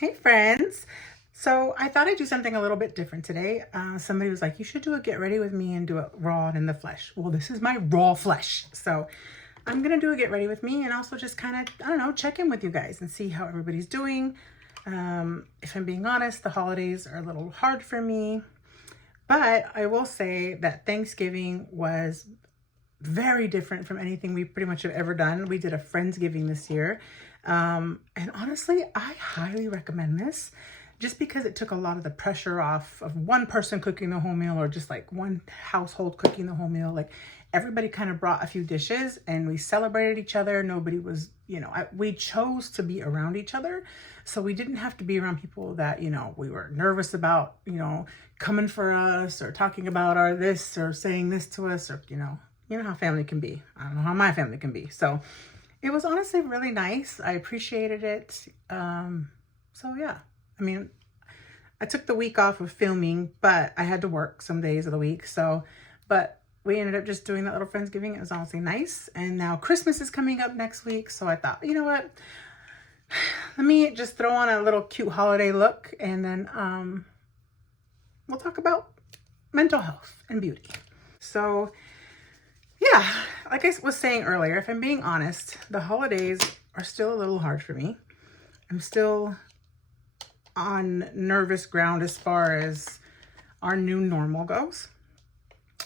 Hey friends. So I thought I'd do something a little bit different today. Somebody was like, you should do a get ready with me and do it raw and in the flesh. Well, this is my raw flesh. So I'm going to do a get ready with me and also just kind of, I don't know, check in with you guys and see how everybody's doing. If I'm being honest, the holidays are a little hard for me, but I will say that Thanksgiving was very different from anything we pretty much have ever done. We did a Friendsgiving this year. And honestly, I highly recommend this just because it took a lot of the pressure off of one person cooking the whole meal or just like one household cooking the whole meal. Like everybody kind of brought a few dishes and we celebrated each other. Nobody was, we chose to be around each other. So we didn't have to be around people that, we were nervous about, coming for us or talking about our this or saying this to us or, you know how family can be. I don't know how my family can be. So it was honestly really nice. I appreciated it. So yeah, I mean, I took the week off of filming, but I had to work some days of the week. But we ended up just doing that little Friendsgiving. It was honestly nice. And now Christmas is coming up next week. So I thought, you know what? Let me just throw on a little cute holiday look and then we'll talk about mental health and beauty. So yeah, like I was saying earlier, if I'm being honest, the holidays are still a little hard for me. I'm still on nervous ground as far as our new normal goes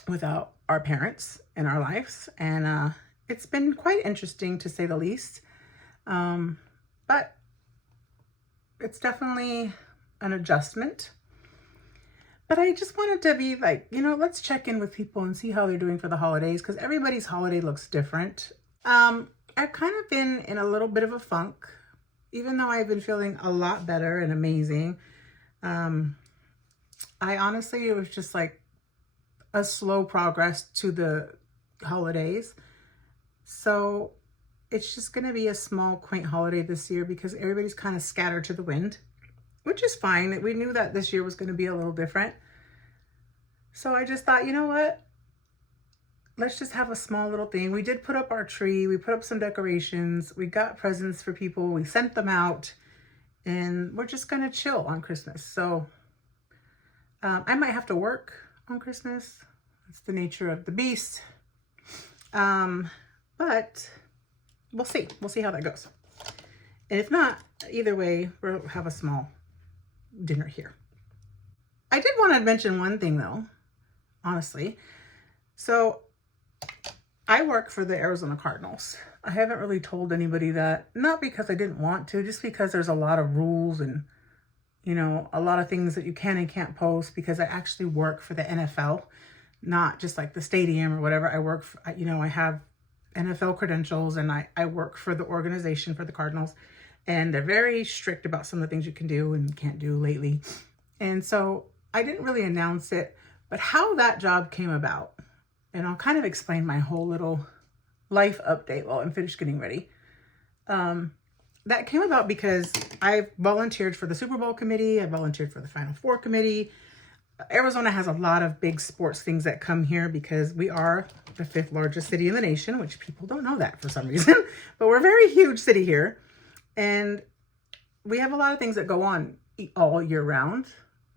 without our parents in our lives. And it's been quite interesting to say the least. But it's definitely an adjustment. But I just wanted to be like, let's check in with people and see how they're doing for the holidays because everybody's holiday looks different. I've kind of been in a little bit of a funk, even though I've been feeling a lot better and amazing. I honestly, it was just like a slow progress to the holidays. So it's just going to be a small, quaint holiday this year because everybody's kind of scattered to the wind, which is fine. We knew that this year was going to be a little different. So I just thought, you know what? Let's just have a small little thing. We did put up our tree. We put up some decorations. We got presents for people. We sent them out. And we're just going to chill on Christmas. So I might have to work on Christmas. It's the nature of the beast. But we'll see. We'll see how that goes. And if not, either way, we'll have a small dinner here. I did want to mention one thing though, honestly. So I work for the Arizona Cardinals. I haven't really told anybody that, not because I didn't want to, just because there's a lot of rules and, a lot of things that you can and can't post because I actually work for the NFL, not just like the stadium or whatever. I work for, I have NFL credentials and I work for the organization for the Cardinals. And they're very strict about some of the things you can do and can't do lately. And so I didn't really announce it, but how that job came about, and I'll kind of explain my whole little life update while I'm finished getting ready. That came about because I volunteered for the Super Bowl committee. I volunteered for the Final Four committee. Arizona has a lot of big sports things that come here because we are the 5th largest city in the nation, which people don't know that for some reason, but we're a very huge city here. And we have a lot of things that go on all year round.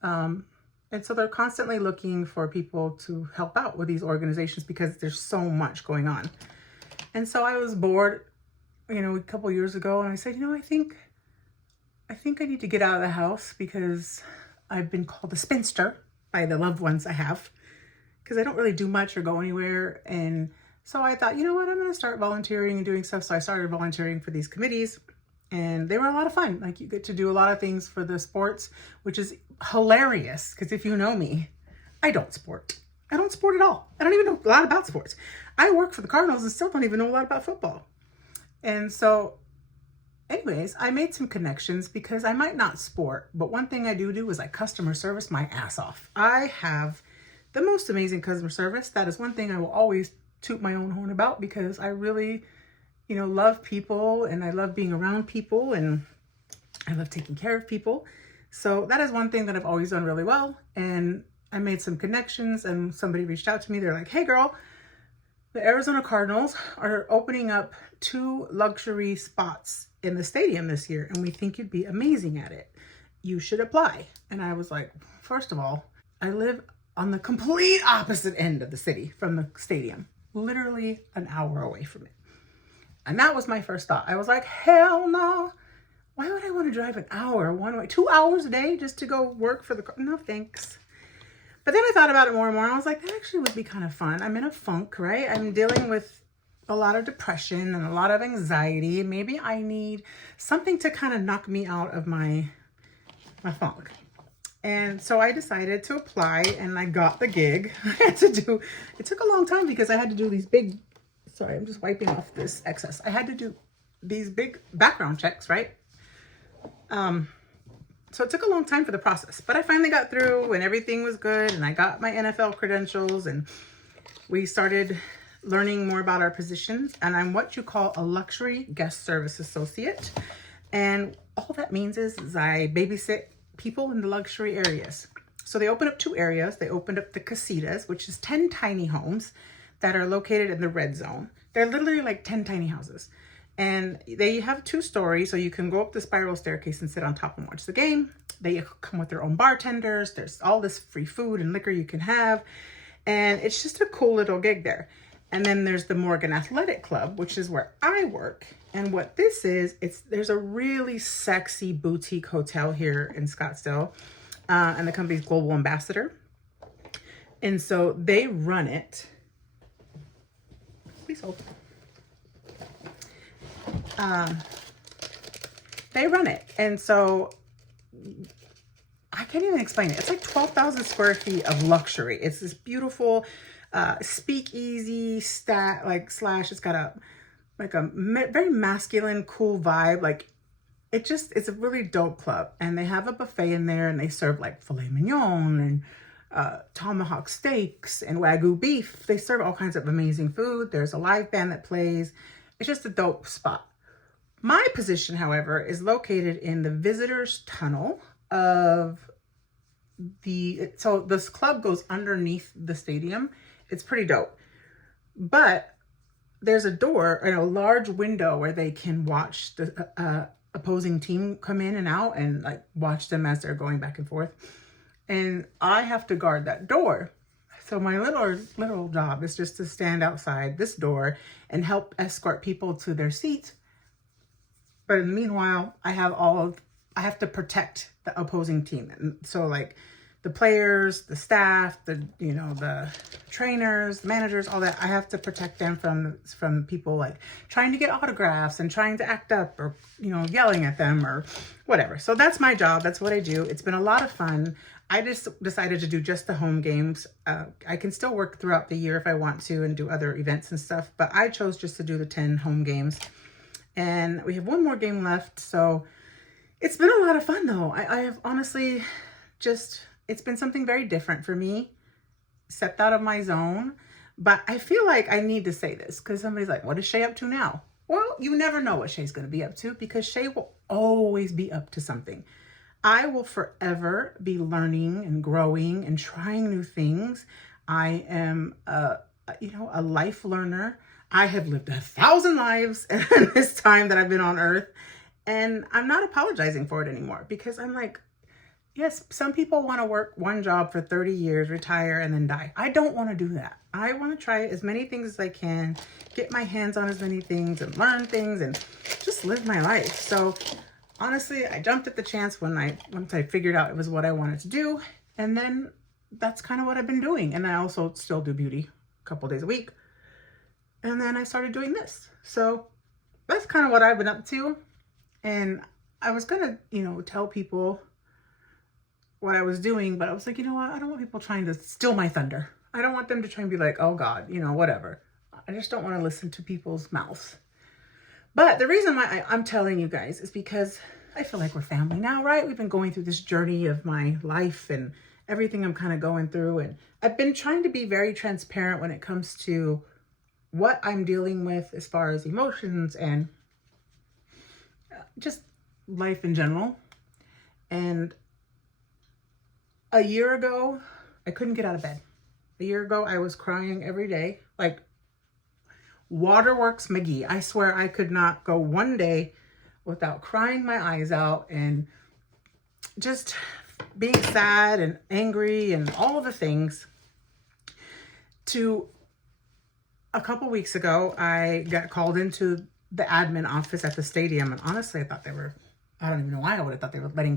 And so they're constantly looking for people to help out with these organizations because there's so much going on. And so I was bored, a couple years ago, and I said, I think I need to get out of the house because I've been called a spinster by the loved ones I have because I don't really do much or go anywhere. And so I thought, you know what, I'm going to start volunteering and doing stuff. So I started volunteering for these committees. And they were a lot of fun. Like you get to do a lot of things for the sports, which is hilarious. Because if you know me, I don't sport. I don't sport at all. I don't even know a lot about sports. I work for the Cardinals and still don't even know a lot about football. And so anyways, I made some connections because I might not sport. But one thing I do is I customer service my ass off. I have the most amazing customer service. That is one thing I will always toot my own horn about because I really love people and I love being around people and I love taking care of people. So that is one thing that I've always done really well. And I made some connections and somebody reached out to me. They're like, hey girl, the Arizona Cardinals are opening up 2 luxury spots in the stadium this year. And we think you'd be amazing at it. you should apply. And I was like, first of all, I live on the complete opposite end of the city from the stadium, literally an hour away from it. And that was my first thought. I was like, hell no. Why would I want to drive an hour one way, 2 hours a day just to go work for the, no thanks. But then I thought about it more and more. I was like, that actually would be kind of fun. I'm in a funk, right? I'm dealing with a lot of depression and a lot of anxiety. Maybe I need something to kind of knock me out of my funk. And so I decided to apply and I got the gig. It took a long time because I had to do these big, sorry, I'm just wiping off this excess. I had to do these big background checks, right? So it took a long time for the process, but I finally got through and everything was good. And I got my NFL credentials and we started learning more about our positions. And I'm what you call a luxury guest service associate. And all that means is I babysit people in the luxury areas. So they opened up 2 areas. They opened up the casitas, which is 10 tiny homes that are located in the red zone. They're literally like 10 tiny houses. And they have 2 stories, so you can go up the spiral staircase and sit on top and watch the game. They come with their own bartenders. There's all this free food and liquor you can have. And it's just a cool little gig there. And then there's the Morgan Athletic Club, which is where I work. And what this is, there's a really sexy boutique hotel here in Scottsdale. And the company's global ambassador. And so they run it. Please hold. They run it. And so I can't even explain it. It's like 12,000 square feet of luxury. It's this beautiful speakeasy slash. It's got a very masculine, cool vibe. Like it's a really dope club. And they have a buffet in there and they serve like filet mignon and tomahawk steaks and Wagyu beef. They serve all kinds of amazing food. There's a live band that plays. It's just a dope spot. My position, however, is located in the visitors tunnel of so this club goes underneath the stadium. It's pretty dope. But there's a door and a large window where they can watch the opposing team come in and out and like watch them as they're going back and forth. And I have to guard that door. So my little job is just to stand outside this door and help escort people to their seats. But in the meanwhile, I have to protect the opposing team. And so like the players, the staff, the trainers, the managers, all that, I have to protect them from people like trying to get autographs and trying to act up or, yelling at them or whatever. So that's my job. That's what I do. It's been a lot of fun. I just decided to do just the home games. I can still work throughout the year if I want to and do other events and stuff, but I chose just to do the 10 home games. And we have 1 more game left. So it's been a lot of fun though. I have honestly it's been something very different for me, stepped out of my zone. But I feel like I need to say this because somebody's like, what is Shay up to now? Well, you never know what Shay's going to be up to because Shay will always be up to something. I will forever be learning and growing and trying new things. I am a life learner. I have lived 1,000 lives in this time that I've been on earth, and I'm not apologizing for it anymore because I'm like, yes, some people want to work one job for 30 years, retire, and then die. I don't want to do that. I want to try as many things as I can, get my hands on as many things and learn things and just live my life. So honestly, I jumped at the chance once I figured out it was what I wanted to do. And then that's kind of what I've been doing. And I also still do beauty a couple days a week. And then I started doing this. So that's kind of what I've been up to. And I was going to, tell people what I was doing, but I was like, you know what? I don't want people trying to steal my thunder. I don't want them to try and be like, oh God, whatever. I just don't want to listen to people's mouths. But the reason why I'm telling you guys is because I feel like we're family now, right? We've been going through this journey of my life and everything I'm kind of going through. And I've been trying to be very transparent when it comes to what I'm dealing with as far as emotions and just life in general. And a year ago, I couldn't get out of bed. A year ago, I was crying every day, like Waterworks McGee. I swear I could not go one day without crying my eyes out and just being sad and angry and all of the things, to a couple weeks ago, I got called into the admin office at the stadium. And honestly, I thought they were, I don't even know why I would have thought they were letting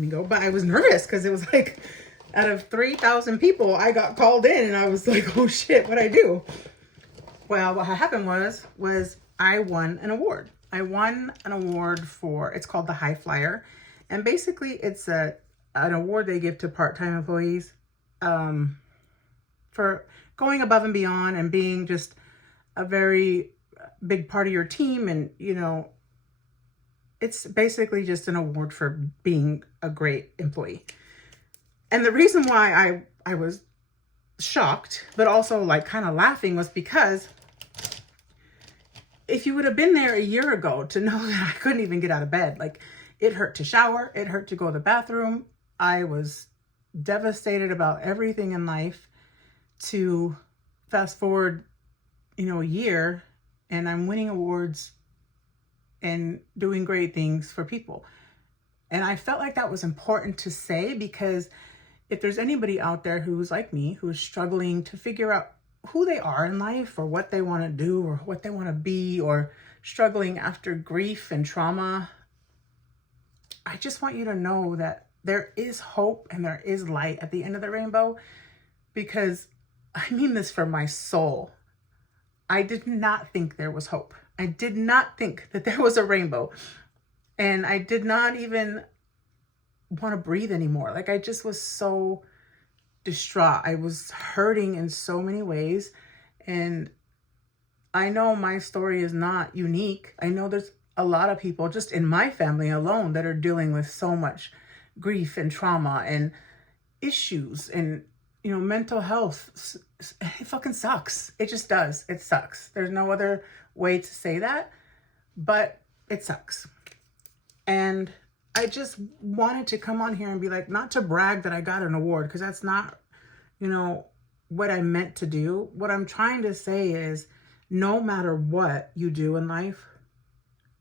me go. But I was nervous because it was like, out of 3,000 people, I got called in and I was like, oh shit, what'd I do? Well, what happened was I won an award. I won an award for, it's called the High Flyer. And basically it's an award they give to part-time employees for going above and beyond and being just a very big part of your team. And, you know, it's basically just an award for being a great employee. And the reason why I was shocked, but also like kind of laughing, was because if you would have been there a year ago to know that I couldn't even get out of bed, like it hurt to shower, it hurt to go to the bathroom. I was devastated about everything in life, to fast forward, you know, a year and I'm winning awards and doing great things for people. And I felt like that was important to say, because if there's anybody out there who's like me, who's struggling to figure out who they are in life or what they want to do or what they want to be, or struggling after grief and trauma, I just want you to know that there is hope and there is light at the end of the rainbow. Because I mean this from my soul. I did not think there was hope. I did not think that there was a rainbow. And I did not even want to breathe anymore. Like, I just was so distraught. I was hurting in so many ways. And I know my story is not unique. I know there's a lot of people just in my family alone that are dealing with so much grief and trauma and issues and, you know, mental health. It fucking sucks. It just does. It sucks. There's no other way to say that, but it sucks. And I just wanted to come on here and be like, not to brag that I got an award, because that's not, you know, what I meant to do. What I'm trying to say is, no matter what you do in life,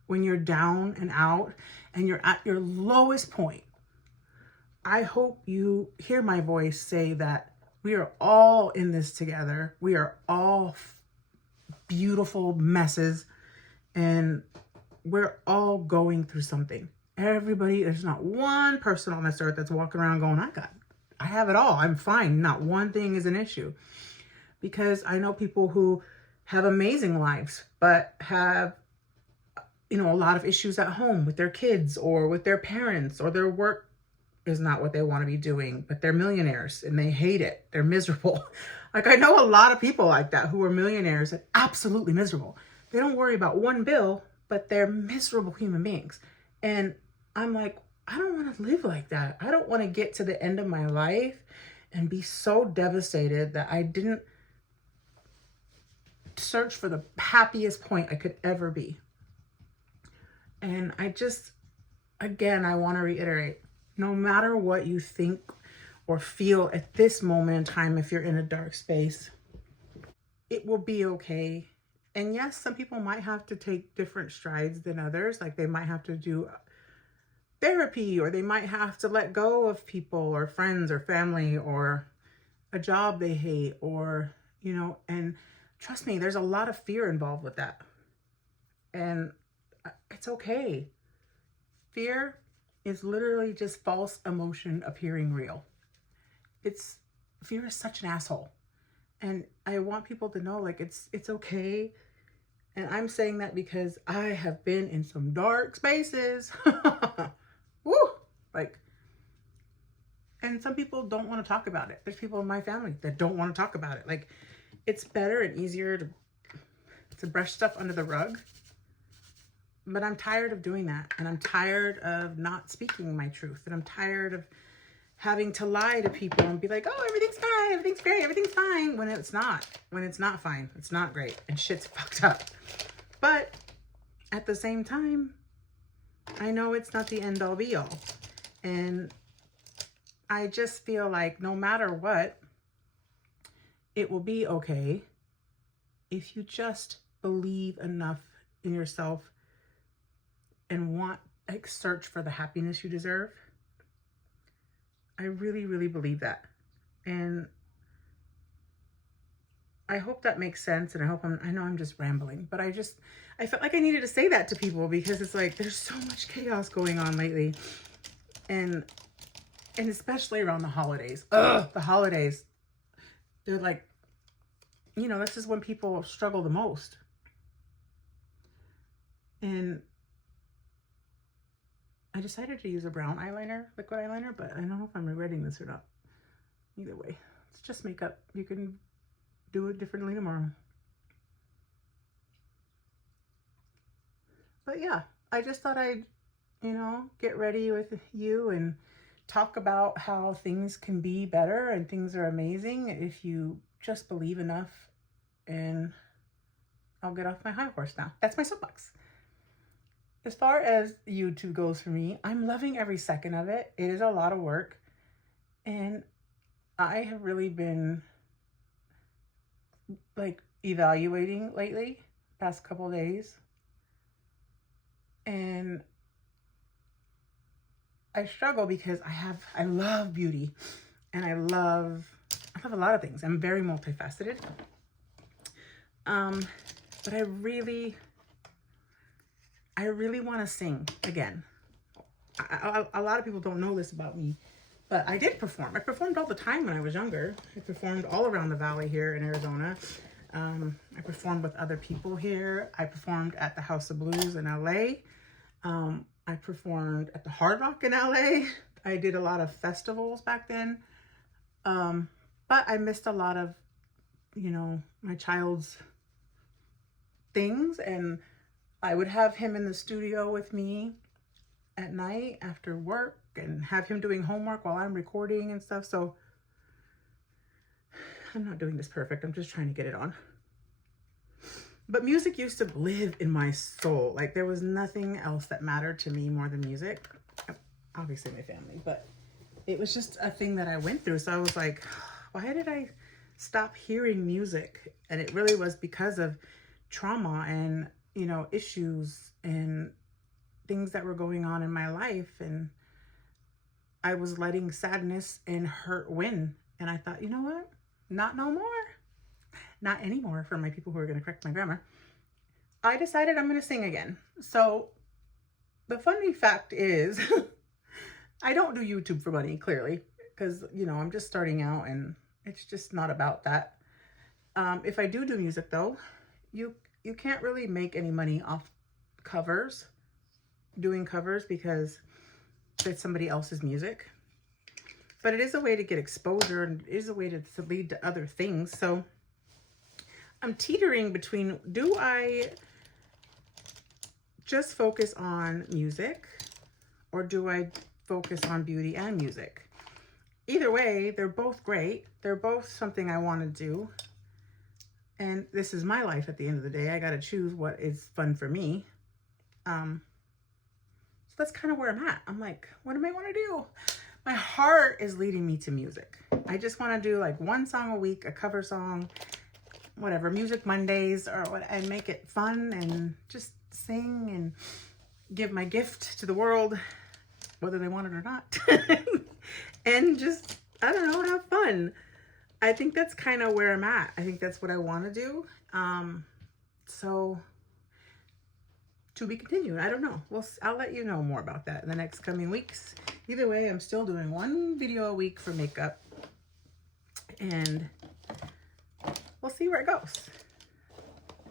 when you're down and out and you're at your lowest point, I hope you hear my voice say that we are all in this together. We are all beautiful messes, and we're all going through something. Everybody, there's not one person on this earth that's walking around going, I have it all. I'm fine. Not one thing is an issue. Because I know people who have amazing lives, but have, you know, a lot of issues at home with their kids or with their parents, or their work is not what they want to be doing, but they're millionaires and they hate it. They're miserable. Like, I know a lot of people like that who are millionaires and absolutely miserable. They don't worry about one bill, but they're miserable human beings. And I'm like, I don't want to live like that. I don't want to get to the end of my life and be so devastated that I didn't search for the happiest point I could ever be. And I just, again, I want to reiterate, no matter what you think or feel at this moment in time, if you're in a dark space, it will be okay. And yes, some people might have to take different strides than others. Like, they might have to do therapy, or they might have to let go of people or friends or family or a job they hate, or, you know, and trust me, there's a lot of fear involved with that. And it's okay. Fear is literally just false emotion appearing real. Fear is such an asshole. And I want people to know, like, it's okay. And I'm saying that because I have been in some dark spaces. Woo! Like, and some people don't want to talk about it. There's people in my family that don't want to talk about it. Like, it's better and easier to brush stuff under the rug. But I'm tired of doing that. And I'm tired of not speaking my truth. And I'm tired of having to lie to people and be like, oh, everything's fine, everything's great, everything's fine, when it's not. When it's not fine, it's not great, and shit's fucked up. But at the same time, I know it's not the end all be all. And I just feel like no matter what, it will be okay if you just believe enough in yourself and search for the happiness you deserve. I really, really believe that. And I hope that makes sense. And I know I'm just rambling, but I felt like I needed to say that to people because it's like, there's so much chaos going on lately. And, and especially around the holidays. Ugh, the holidays. They're like, this is when people struggle the most. And I decided to use a brown eyeliner, liquid eyeliner, but I don't know if I'm regretting this or not. Either way, it's just makeup. You can do it differently tomorrow. But yeah, I just thought I'd, get ready with you and talk about how things can be better and things are amazing if you just believe enough. And I'll get off my high horse now. That's my soapbox. As far as YouTube goes for me, I'm loving every second of it. It is a lot of work. And I have really been like evaluating lately, past couple days. And I struggle because I love beauty and I love a lot of things. I'm very multifaceted. But I really want to sing again. A lot of people don't know this about me, but I did perform. I performed all the time when I was younger. I performed all around the valley here in Arizona. I performed with other people here. I performed at the House of Blues in LA. I performed at the Hard Rock in LA. I did a lot of festivals back then. But I missed a lot of, my child's things. And I would have him in the studio with me at night after work and have him doing homework while I'm recording and stuff. So I'm not doing this perfect. I'm just trying to get it on. But music used to live in my soul. Like there was nothing else that mattered to me more than music. Obviously my family, but it was just a thing that I went through. So I was like, why did I stop hearing music? And it really was because of trauma and, issues and things that were going on in my life. And I was letting sadness and hurt win. And I thought, you know what? Not no more. Not anymore for my people who are going to correct my grammar. I decided I'm going to sing again. So the funny fact is I don't do YouTube for money, clearly, because, I'm just starting out and it's just not about that. If I do music though, you can't really make any money off covers, doing covers, because it's somebody else's music. But it is a way to get exposure and it is a way to lead to other things. So I'm teetering between, do I just focus on music or do I focus on beauty and music? Either way, they're both great. They're both something I want to do. And this is my life at the end of the day. I got to choose what is fun for me. So that's kind of where I'm at. I'm like, what do I want to do? My heart is leading me to music. I just want to do like one song a week, a cover song, whatever, Music Mondays or what, and make it fun and just sing and give my gift to the world, whether they want it or not. And just, I don't know, have fun. I think that's kind of where I'm at. I think that's what I want to do. So to be continued. I don't know. I'll let you know more about that in the next coming weeks. Either way, I'm still doing one video a week for makeup. And we'll see where it goes.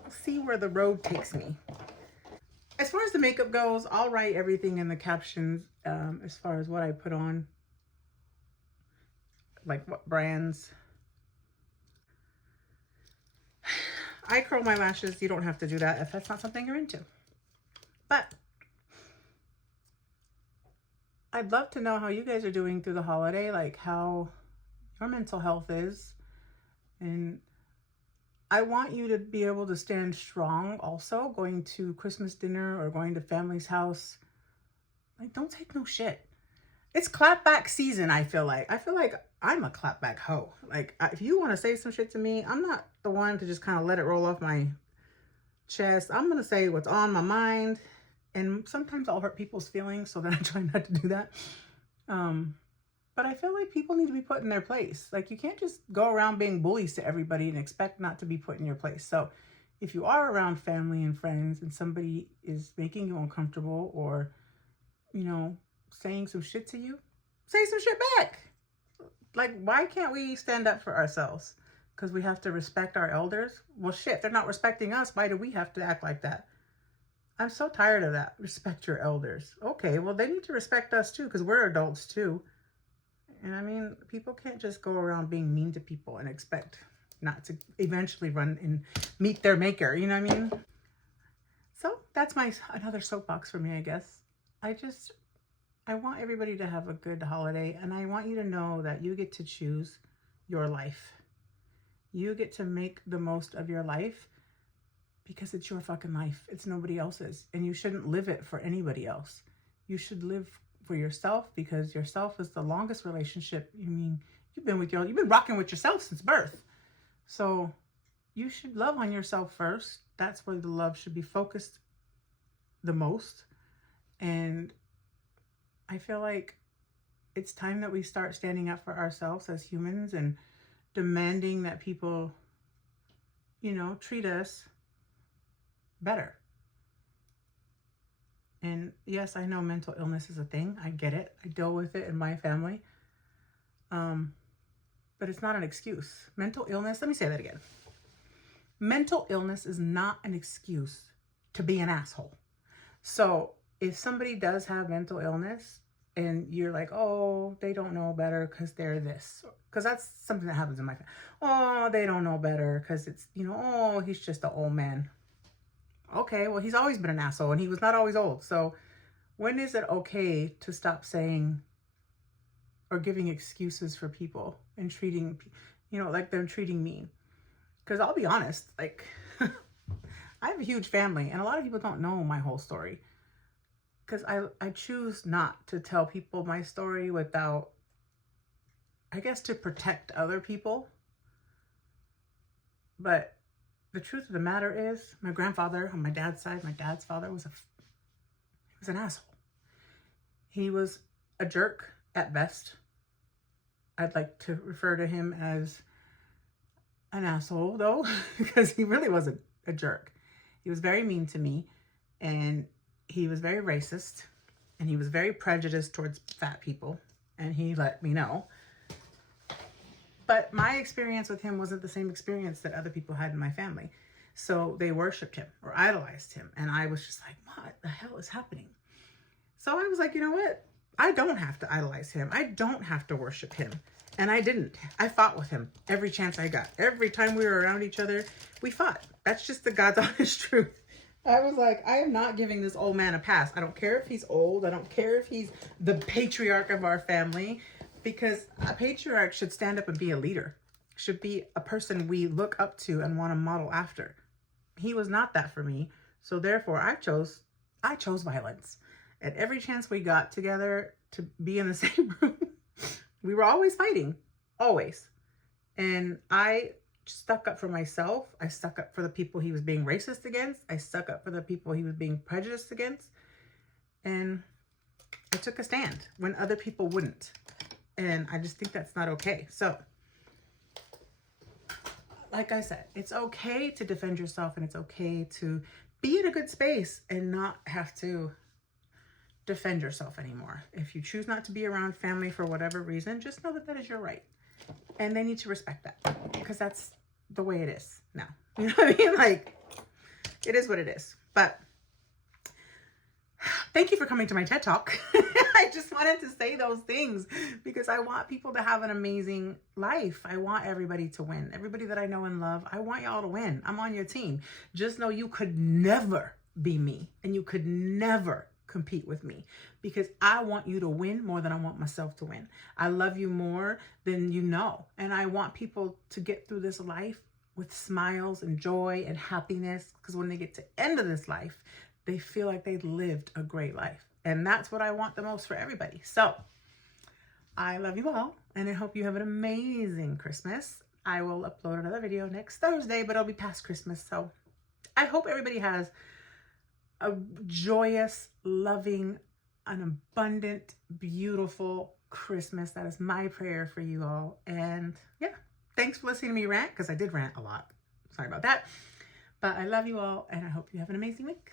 We'll see where the road takes me. As far as the makeup goes, I'll write everything in the captions as far as what I put on. Like what brands. I curl my lashes. You don't have to do that if that's not something you're into. But I'd love to know how you guys are doing through the holiday, like how your mental health is. And I want you to be able to stand strong also going to Christmas dinner or going to family's house. Like, don't take no shit. It's clapback season, I feel like. I feel like I'm a clapback hoe. Like, if you want to say some shit to me, I'm not the one to just kind of let it roll off my chest. I'm going to say what's on my mind. And sometimes I'll hurt people's feelings, so then I try not to do that. But I feel like people need to be put in their place. Like, you can't just go around being bullies to everybody and expect not to be put in your place. So if you are around family and friends and somebody is making you uncomfortable or, you know, saying some shit to you, say some shit back. Like, why can't we stand up for ourselves? Because we have to respect our elders? Well, shit, they're not respecting us. Why do we have to act like that? I'm so tired of that. Respect your elders. Okay, well, they need to respect us too, because we're adults too. And I mean, people can't just go around being mean to people and expect not to eventually run and meet their maker. You know what I mean? So that's another soapbox for me, I guess. I want everybody to have a good holiday, and I want you to know that you get to choose your life. You get to make the most of your life because it's your fucking life. It's nobody else's, and you shouldn't live it for anybody else. You should live for yourself, because yourself is the longest relationship. You've been rocking with yourself since birth. So you should love on yourself first. That's where the love should be focused the most. And I feel like it's time that we start standing up for ourselves as humans and demanding that people, treat us better. And yes, I know mental illness is a thing. I get it. I deal with it in my family. But it's not an excuse. Mental illness, let me say that again. Mental illness is not an excuse to be an asshole. So if somebody does have mental illness and you're like, oh, they don't know better because they're this, because that's something that happens in my family. Oh, they don't know better because it's, oh, he's just an old man. Okay, well, he's always been an asshole and he was not always old. So when is it okay to stop saying or giving excuses for people and treating, like they're treating me? Because I'll be honest, like, I have a huge family and a lot of people don't know my whole story. Because I choose not to tell people my story without, I guess, to protect other people. But the truth of the matter is, my grandfather on my dad's side, my dad's father was an asshole. He was a jerk at best. I'd like to refer to him as an asshole, though, because he really wasn't a jerk. He was very mean to me, and he was very racist, and he was very prejudiced towards fat people, and he let me know. But my experience with him wasn't the same experience that other people had in my family. So they worshiped him or idolized him. And I was just like, what the hell is happening? So I was like, you know what? I don't have to idolize him. I don't have to worship him. And I didn't. I fought with him every chance I got. Every time we were around each other, we fought. That's just the God's honest truth. I was like, I am not giving this old man a pass. I don't care if he's old. I don't care if he's the patriarch of our family. Because a patriarch should stand up and be a leader, should be a person we look up to and want to model after. He was not that for me. So therefore I chose violence. At every chance we got together to be in the same room, we were always fighting, always. And I stuck up for myself. I stuck up for the people he was being racist against. I stuck up for the people he was being prejudiced against. And I took a stand when other people wouldn't. And I just think that's not okay. So, like I said, it's okay to defend yourself, and it's okay to be in a good space and not have to defend yourself anymore. If you choose not to be around family for whatever reason, just know that that is your right. And they need to respect that, because that's the way it is now. You know what I mean? Like, it is what it is. But thank you for coming to my TED Talk. I just wanted to say those things because I want people to have an amazing life. I want everybody to win. Everybody that I know and love, I want y'all to win. I'm on your team. Just know you could never be me, and you could never compete with me, because I want you to win more than I want myself to win. I love you more than you know. And I want people to get through this life with smiles and joy and happiness, because when they get to the end of this life, they feel like they lived a great life. And that's what I want the most for everybody. So I love you all, and I hope you have an amazing Christmas. I will upload another video next Thursday, but it'll be past Christmas. So I hope everybody has a joyous, loving, an abundant, beautiful Christmas. That is my prayer for you all. And yeah, thanks for listening to me rant, because I did rant a lot. Sorry about that. But I love you all, and I hope you have an amazing week.